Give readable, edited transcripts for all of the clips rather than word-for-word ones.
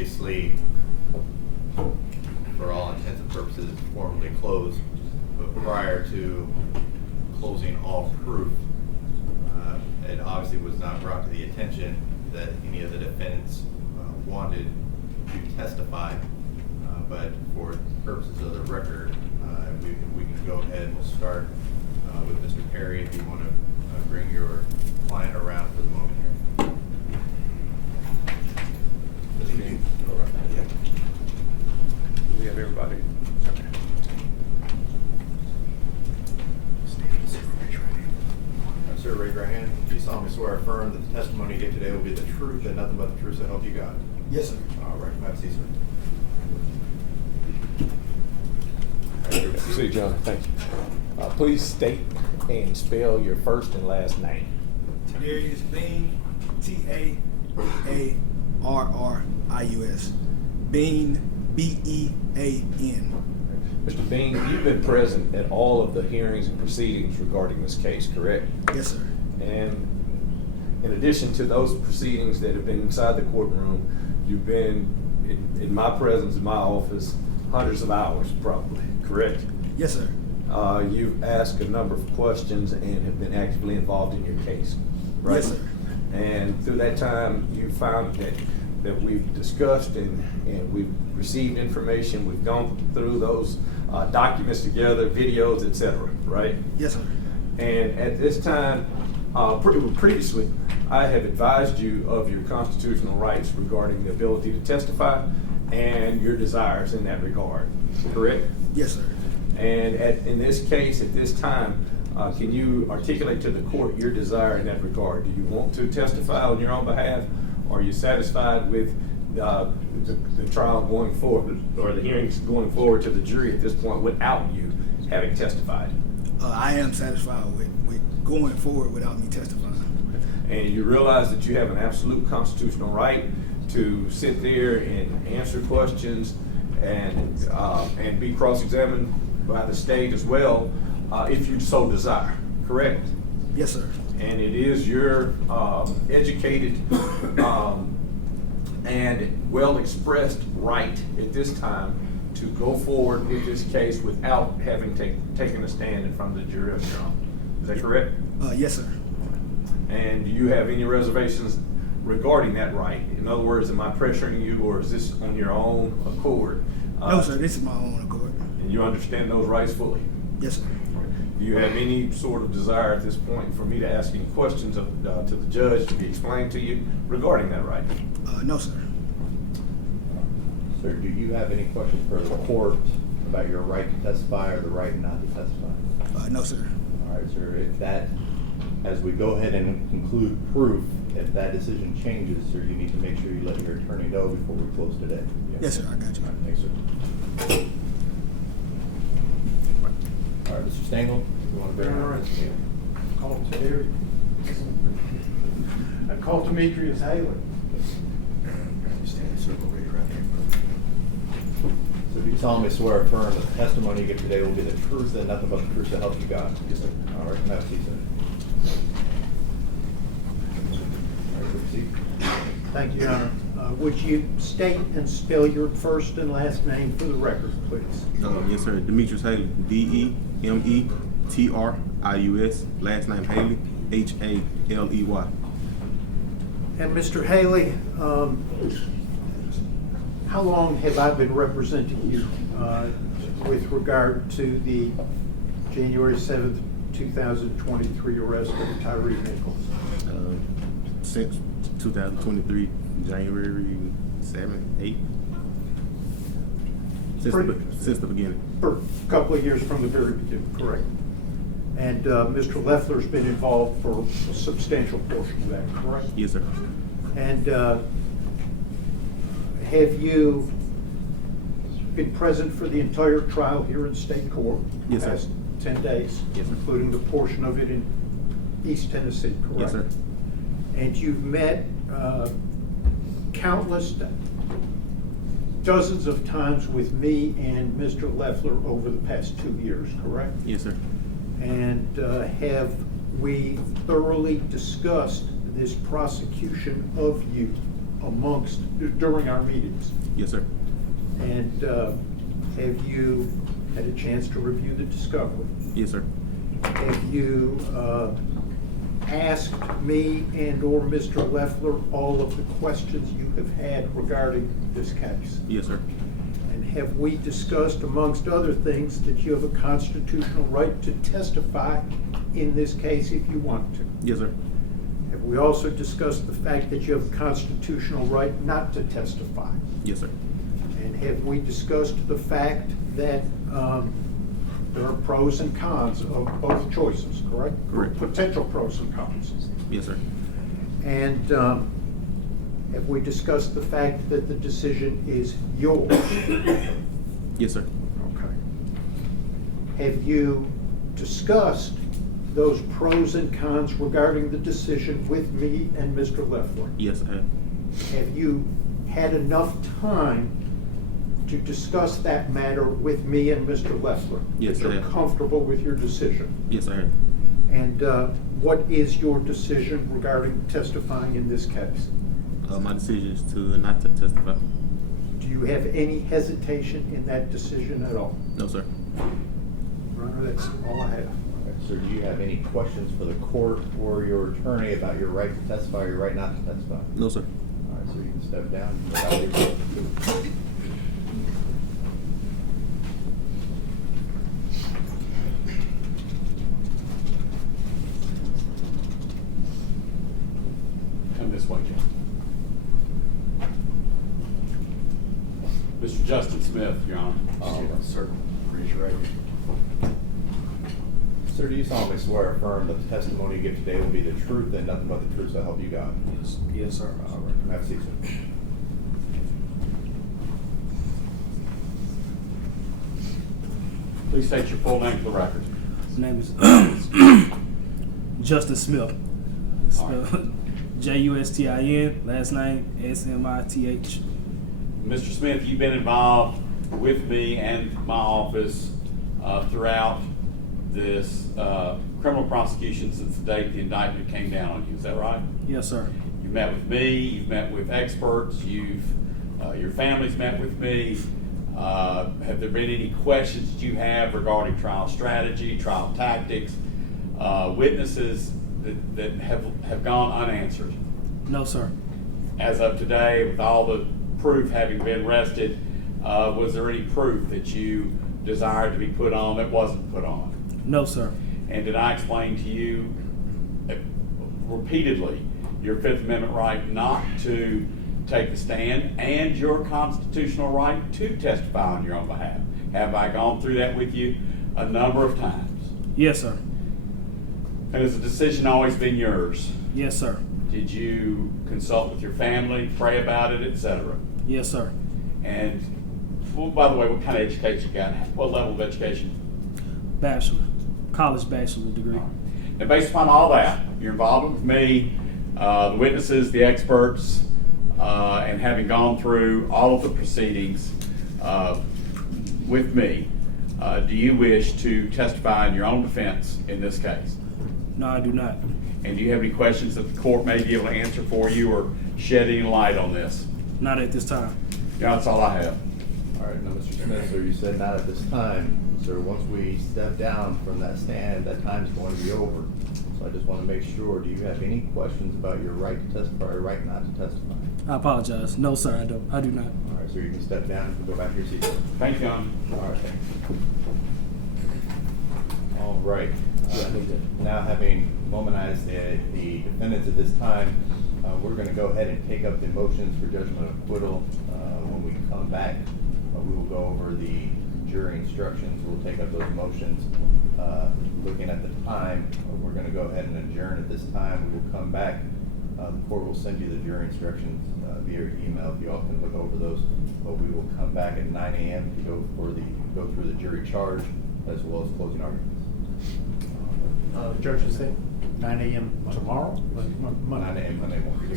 Obviously, for all intents and purposes, formally closed, but prior to closing all proof, it obviously was not brought to the attention that any of the defendants wanted to testify, but for purposes of the record, we can go ahead and we'll start with Mr. Perry if you want to bring your client around for the moment here. Mr. Bean, go right back. Yeah. We have everybody. Okay. Sir, raise your hand. Do you solemnly swear or affirm that the testimony you give today will be the truth and nothing but the truth, so help you God? Yes, sir. All right, have a seat, sir. See, John, thank you. Please state and spell your first and last name. Tadarrius Bean, T-A-D-A-R-R-I-U-S. Bean, B-E-A-N. Mr. Bean, you've been present at all of the hearings and proceedings regarding this case, correct? Yes, sir. And in addition to those proceedings that have been inside the courtroom, you've been in my presence, in my office, hundreds of hours probably, correct? Yes, sir. You've asked a number of questions and have been actively involved in your case, right? Yes, sir. And through that time, you found that we've discussed and we've received information, we've gone through those documents together, videos, etc., right? Yes, sir. And at this time, previously, I have advised you of your constitutional rights regarding the ability to testify and your desires in that regard, correct? Yes, sir. And in this case, at this time, can you articulate to the court your desire in that regard? Do you want to testify on your own behalf? Or are you satisfied with the trial going forward, or the hearings going forward to the jury at this point without you having testified? I am satisfied with going forward without me testifying. And you realize that you have an absolute constitutional right to sit there and answer questions and be cross-examined by the state as well, if you so desire, correct? Yes, sir. And it is your educated and well-expressed right at this time to go forward with this case without having taken a stand in front of the jury of your own. Is that correct? Yes, sir. And do you have any reservations regarding that right? In other words, am I pressuring you, or is this on your own accord? No, sir. This is my own accord. And you understand those rights fully? Yes, sir. Do you have any sort of desire at this point for me to ask any questions to the judge to be explained to you regarding that right? No, sir. Sir, do you have any questions for the court about your right to testify or the right not to testify? No, sir. All right, sir. If that, as we go ahead and conclude proof, if that decision changes, sir, you need to make sure you let your attorney know before we close today. Yes, sir. I got you. All right, thanks, sir. All right, Mr. Stengel, you want to bring her on? Call Tadarrius. I call Demetrius Haley. Stand circle right here. So do you solemnly swear or affirm that the testimony you give today will be the truth and nothing but the truth, so help you God? Yes, sir. All right, have a seat, sir. All right, proceed. Thank you, Your Honor. Would you state and spell your first and last name for the record, please? Yes, sir. Demetrius Haley, D-E-M-E-T-R-I-U-S. Last name Haley, H-A-L-E-Y. And Mr. Haley, how long have I been representing you with regard to the January 7th, 2023 arrest of Tyre Nichols? Since 2023, January 7th, 8th. Since the beginning. For a couple of years from the very beginning, correct? And Mr. Leffler's been involved for a substantial portion of that, correct? Yes, sir. And have you been present for the entire trial here in state court? Yes, sir. Past 10 days? Yes, sir. Including the portion of it in East Tennessee, correct? Yes, sir. And you've met countless, dozens of times with me and Mr. Leffler over the past 2 years, correct? Yes, sir. And have we thoroughly discussed this prosecution of you during our meetings? Yes, sir. And have you had a chance to review the discovery? Yes, sir. Have you asked me and/or Mr. Leffler all of the questions you have had regarding this case? Yes, sir. And have we discussed, amongst other things, that you have a constitutional right to testify in this case if you want to? Yes, sir. Have we also discussed the fact that you have a constitutional right not to testify? Yes, sir. And have we discussed the fact that there are pros and cons of both choices, correct? Correct. Potential pros and cons. Yes, sir. And have we discussed the fact that the decision is yours? Yes, sir. Okay. Have you discussed those pros and cons regarding the decision with me and Mr. Leffler? Yes, I have. Have you had enough time to discuss that matter with me and Mr. Leffler? Yes, That I you're have. comfortable with your decision? Yes, I have. And what is your decision regarding testifying in this case? My decision is to not to testify. Do you have any hesitation in that decision at all? No, sir. Your Honor, that's all I have. All right, sir, do you have any questions for the court or your attorney about your right to testify or your right not to testify? No, sir. All right, so you can step down. Come this way, Jim. Mr. Justin Smith, Your Honor. Sir, raise your right hand. Sir, do you solemnly swear or affirm that the testimony you give today will be the truth and nothing but the truth, so help you God? Yes, sir. All right, have a seat, sir. Please state your full name for the record. His name is Justin Smith. Spelled Justin, last name Smith. Mr. Smith, you've been involved with me and my office throughout this criminal prosecution since the date the indictment came down on you. Is that right? Yes, sir. You've met with me, you've met with experts, your family's met with me. Have there been any questions that you have regarding trial strategy, trial tactics, witnesses that have gone unanswered? No, sir. As of today, with all the proof having been rested, was there any proof that you desired to be put on that wasn't put on? No, sir. And did I explain to you repeatedly your Fifth Amendment right not to take the stand and your constitutional right to testify on your own behalf? Have I gone through that with you a number of times? Yes, sir. And has the decision always been yours? Yes, sir. Did you consult with your family, pray about it, etc.? Yes, sir. And, well, by the way, what kind of education you got? What level of education? Bachelor. College bachelor degree. Now, based upon all that, your involvement with me, the witnesses, the experts, and having gone through all of the proceedings with me, do you wish to testify in your own defense in this case? No, I do not. And do you have any questions that the court may be able to answer for you or shed any light on this? Not at this time. Yeah, that's all I have. All right, now, Mr. Smith, sir, you said not at this time. Sir, once we step down from that stand, that time's going to be over. So I just want to make sure, do you have any questions about your right to testify or right not to testify? I apologize. No, sir, I don't. I do not. All right, sir, you can step down and go back to your seat. Thank you, Your Honor. All right, thank you. All right. Now, having momentized the defendants at this time, we're going to go ahead and take up the motions for judgment of acquittal. When we come back, we will go over the jury instructions. We'll take up those motions. Looking at the time, we're going to go ahead and adjourn at this time. We will come back. The court will send you the jury instructions via email if you all can look over those. But we will come back at 9 a.m. to go through the jury charge as well as closing arguments. Judge, is that 9 a.m. tomorrow? 9 a.m. Monday morning.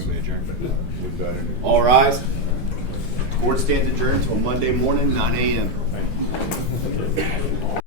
We've got it. All rise. Court stands adjourned until Monday morning, 9 a.m.